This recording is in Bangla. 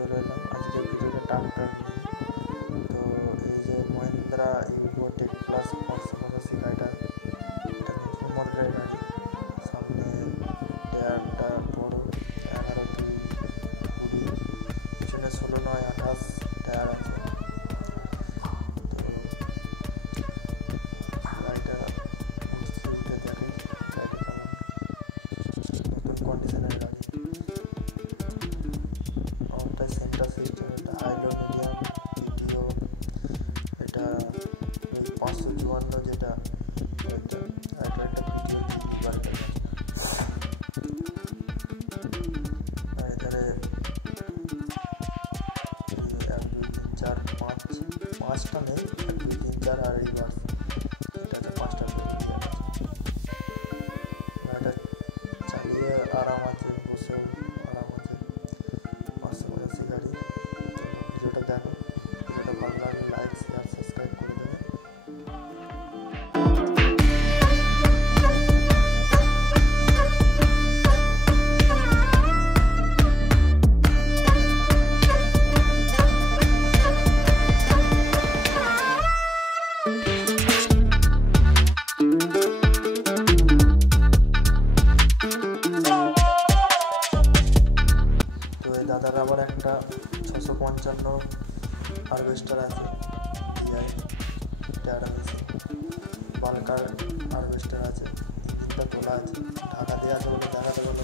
চলে এলাম আজকে ভিডিওটা ট্রাক্টর নিয়ে। তো এই যে মহিন্দ্রা ইউগো টেক প্লাস 585 গাড়িটা, এটা নতুন মডেলের গাড়ি। সামনে টায়ারটা বড় 11-2-20, পিছনে 16-9-28 টায়ার আছে। তো গাড়িটা উঠে দেখে গাড়িটা কেমন, নতুন কন্ডিশনের গাড়ি। আমারটা সেন্টার সিস্টেম, এটা হাইলো মিডিয়াম ভিডিও, এটা 554 যেটা এটা একটা ভিডিও জিবি গাড়িটা। আর এখানে 1 2 3 4 5টা নেই, 1 2 3 4 আর রিভার্স, এটাতে 5টা গাড়িটা চালিয়ে আরাম আছে, বসেও আরাম আছে। 585 গাড়ি। ভিডিওটা দেখো, ভিডিওটা ভালো লাগলে লাইক শেয়ার সাবস্ক্রাইব করে দেবে। তো এই দাদার আবার একটা 655 হারভেস্টার আছে, DI টায়ার মেশিন, বাল্কার হারভেস্টার আছে, ইঞ্জিনটা তোলা আছে, ঢাকা দেওয়া আছে বলে দেখাতে বলে